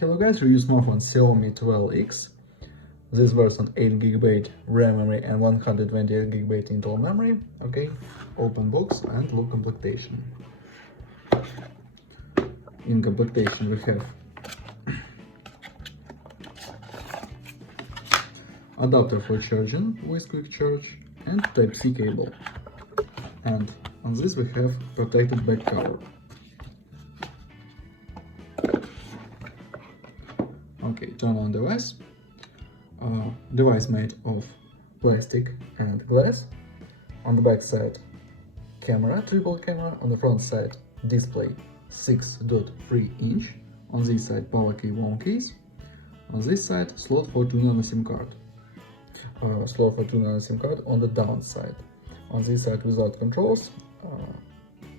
Hello guys, review smartphone Xiaomi 12X. This version 8GB RAM memory and 128GB internal memory. Okay, open box and look completion. In completion we have adapter for charging with quick charge and Type-C cable. And on this we have protected back cover. Okay, turn on device. Device made of plastic and glass. On the back side, camera, triple camera. On the front side, display 6.3-inch. On this side, power key, warm keys. On this side, slot for 2 nano SIM card. Slot for 2 nano SIM card on the downside. On this side, without controls,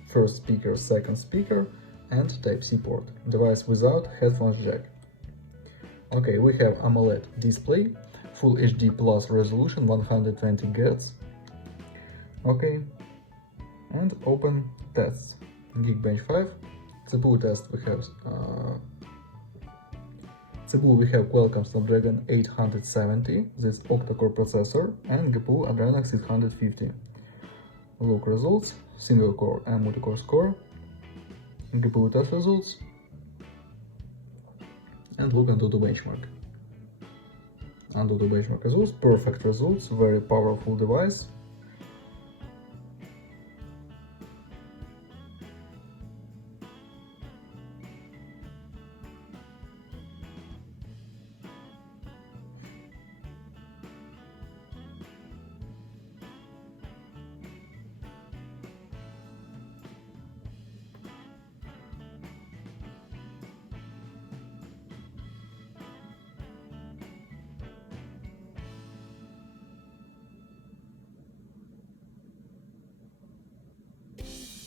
first speaker, second speaker, and Type-C port. Device without headphones jack. Okay, we have AMOLED display, Full HD Plus resolution, 120 Hz. Okay, and open tests. Geekbench 5. CPU test we have Qualcomm Snapdragon 870, this octa-core processor, and GPU Adreno 650. Look results: single core and multi-core score, GPU test results, and look into the benchmark. Under the benchmark results, perfect results, very powerful device.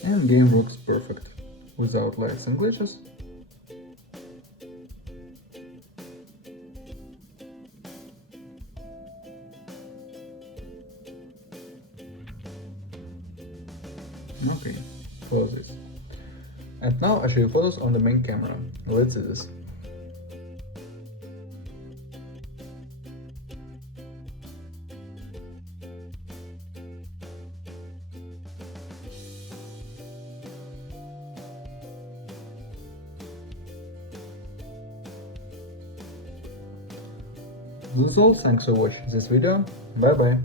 And game works perfect, without lags and glitches. Okay, close this. And now I show you photos on the main camera. Let's see this. That's all, thanks for watching this video, bye bye.